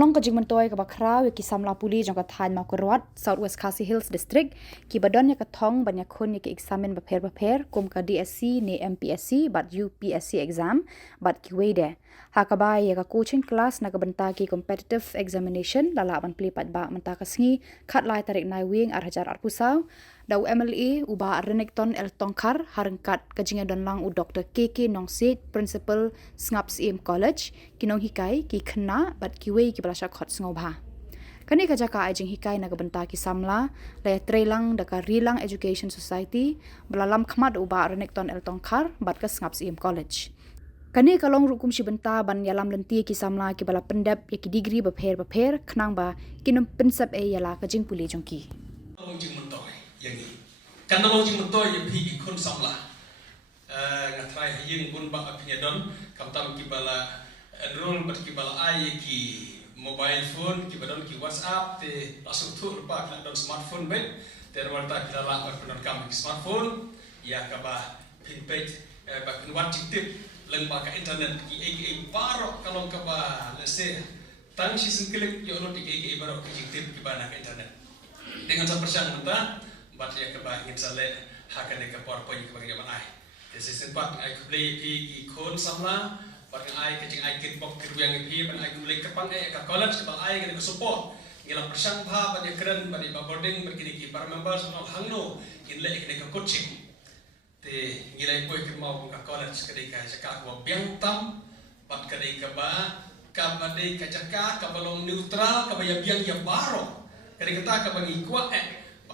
long ka jingman toy ka bakraw ki samla puli jong ka than ma kurwat Southwest Khasi Hills District ki badon ya ka thong ban ya khun ya ki examen ba pher kum ka DSC ne MPSC but UPSC exam but ki wede ha ka ba ya ka coaching class na ka banta ki competitive examination lala ban pli pat ba manta ka sngi khat lai tarik nai wing ar hajar ar pusaw dau MLA uba Renekton El Tongkar harengkat kajinga don lang u Dr. KK Nongsit Principal Snaps EM College kinong hikai ki khna bat ki wei ki balasha khot sngo bha kani ka jaka ajing hikai na gabanta ki samla le trelang da ka rilang education society balalam khmat uba Renekton El Tongkar bat ka Snaps EM College kani ka long rukum shi banta ban yalam lenti ki samla ki bala pendap ya ki degree ba pher khnang ba kinom pensap e yala ka jing puli jongki yang ini, karena orang cuma tahu yang pergi ikut samlah, ngatrai yang pun bak penyedon, kamtam kibala enroll berkibala ai ki mobile phone, kibadon ki WhatsApp, te langsung tu rupa kena don smartphone bet, te warta kita lah berpenon kami ki smartphone, ya kabah pin page, bak penwat tip lembah ke internet ki AKA barok kalau kabah lese tang season klik yo lo di AKA barok ki tip kibana ke internet, dengan sepersiang mentah. Bat ya kebah ingin sale hakane ke PowerPoint ke bagi ai. This is part ai play ki kon samla bat ai ke jing ai kit box ke yang pi ban ai mulai ke pang ai ke college ke bang ai ke support. Ngila persang bha ban ya keren ban ba boarding berkini ki para members on hangno in le ke coaching. Te ngila boy ke mau ke college ke ka jaka ko biang tam bat ke ke ba ka ba de ka jaka ka balong neutral ka ba ya biang ya baro. Ke kita ka bagi kuat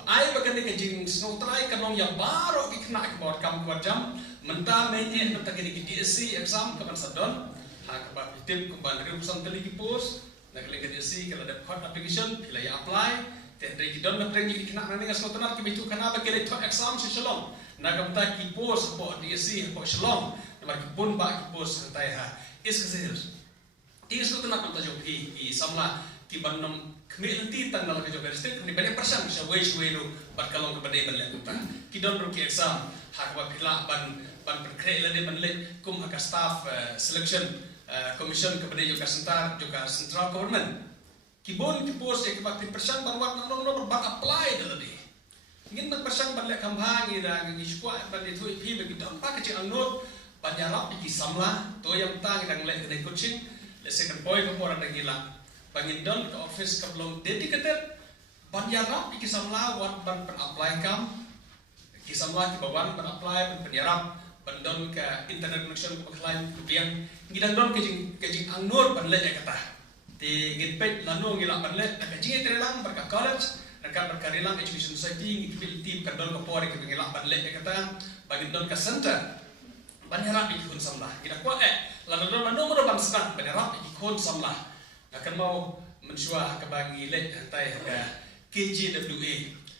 ai bagan ni kejing snow try kanong yang baru ki kena ke bawah kam 2 jam mentah menye mentah kini ki DSC exam kapan sadon ha ka ba tim ko ban rebusan teli ki post na kali ke DSC kalau ada code application bila ya apply te dari ki don na prengi ki kena nang snow tenar ki bitu kana ba kele to exam si shalom na ka mta ki post bo DSC bo shalom na ki pun ba ki post tai ha is kesehir ti snow tenar ko ta jo ki samla ki bannom kemilti tanggal ke jogar stik ni banyak persang sa wage welu bat kalong ke badai ban letuta ki don ro ki exam hak ba pila ban berkreat le ban le kum hak staff selection commission ke badai juga central government ki bon ki post ek ba persang ban wat nang no ban apply daladi ngin ban persang ban le kambang ira ngi squad ban itu pi bagi don pa ke ang not ban yarap ki samla to yang tang dang le ke coaching le second point ko orang dagila pangindon ke office ke belum dedicated banjarap ki samla wat ban apply kam ki samla ki bawan ban apply ban penyarap bandon ke internet connection ke klaim biang ngidang don ke jing angnur ban le kata ti ngit pet lanu ngila ban le ka jing trelang ber college ka berkarilang education society ngit tim ka don ke pori ke ngila ban le kata bagindon ke center banjarap ki kun samla kita ko lanu don manu ban stan banjarap ki kun samla akan mau mensuah ke bagi lek tai ke KJWA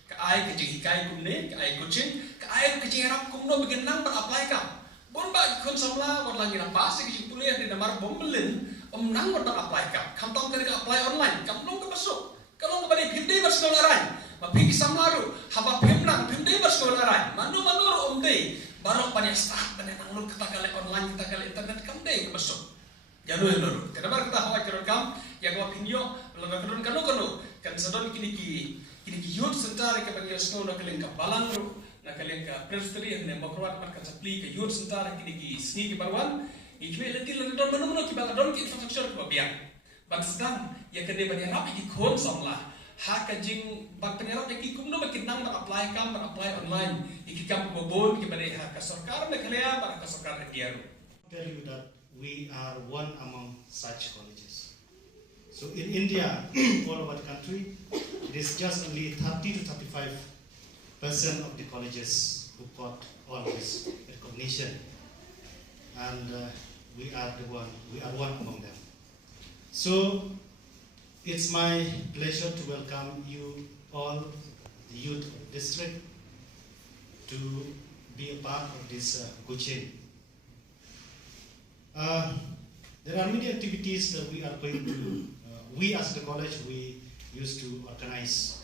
ke ai ke jing hikai kumne ke ai coaching ke ai ke jing rap kumno begenang ber apply kam bon ba kun samla wat langi na pas ke jing kuliah di namar bombelin nang ber apply kam tong ke apply online kam long ke masuk kalau ke balik pinde ber sekolah rai ma pi samla ru haba pimnang pinde ber sekolah rai manu omde barok banyak start banyak nang lu kita kali online kita kali internet kam deh ke masuk janu lor kenapa kita hawa kam yang opinio lalu kedun kanu kan sedon kini youth center ke bagi snow nak kalian ke balang ru nak kalian ke presbyterian yang berkuat markan supply ke youth center kini ki sni ki barwan ikwe leti lalu don manu ki baladon ki infrastruktur ke biang ban sedang ya kene banyak rapi ki kon samlah ha ka jing bak penyarap ki kumno makin nang apply online iki kam bobon ki bade ha ka sarkar na kalian bar ka sarkar India ru tell you that we are one among such colleges. So in India, all over the country, it is just only 30 to 35% of the colleges who got all this recognition, and we are one among them. So it's my pleasure to welcome you all, the youth district, to be a part of this coaching. There are many activities that we are going to, we as the college, we used to organize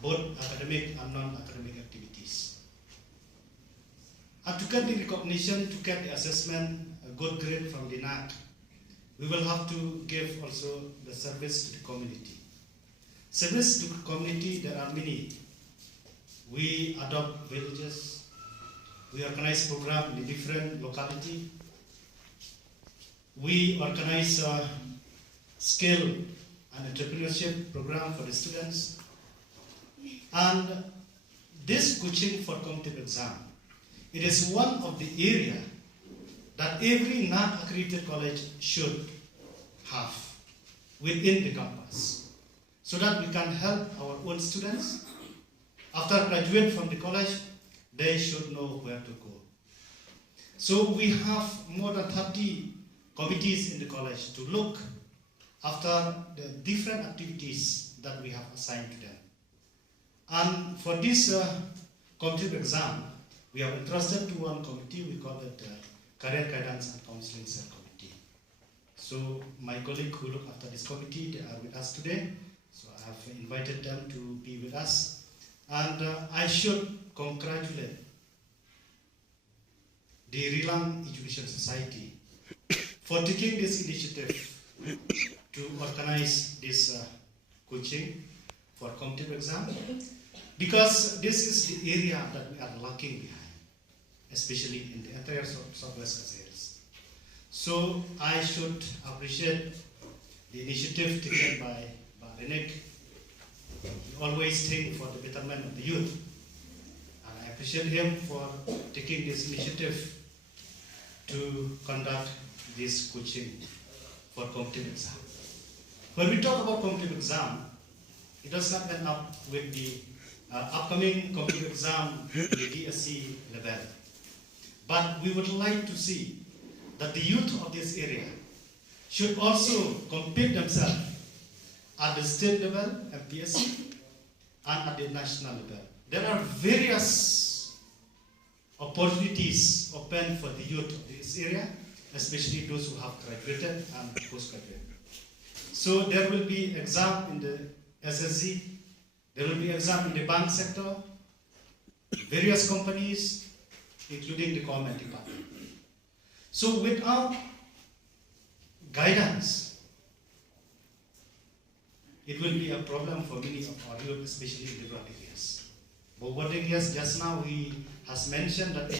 both academic and non-academic activities. And to get the recognition, to get the assessment, a good grade from the NAC, we will have to give also the service to the community. Service to the community, there are many. We adopt villages, we organize programs in different locality, we organize a skill and entrepreneurship program for the students, and this coaching for competitive exam, it is one of the area that every non-accredited college should have within the campus, so that we can help our own students. After graduate from the college, they should know where to go. So we have more than 30 committees in the college to look after the different activities that we have assigned to them. And for this competitive exam, we have entrusted to one committee, we call it Career Guidance and Counseling Cell Committee. So my colleague who look after this committee, they are with us today. So I have invited them to be with us. And I should congratulate the Rilang Education Society for taking this initiative to organize this coaching for competitive exam, because this is the area that we are lacking behind, especially in the entire Southwest areas. So I should appreciate the initiative taken by Renek. He always think for the betterment of the youth, and I appreciate him for taking this initiative to conduct this coaching for competitive exam. When we talk about competitive exam, it does not end up with the upcoming competitive exam at the DSC level, but we would like to see that the youth of this area should also compete themselves at the state level, MPSC, and at the national level. There are various opportunities open for the youth of this area, especially those who have graduated and postgraduate. So there will be exam in the SSC, there will be exam in the bank sector, various companies, including the government department. So without guidance, it will be a problem for many of our youth, especially in the rural areas. But what areas just now he has mentioned that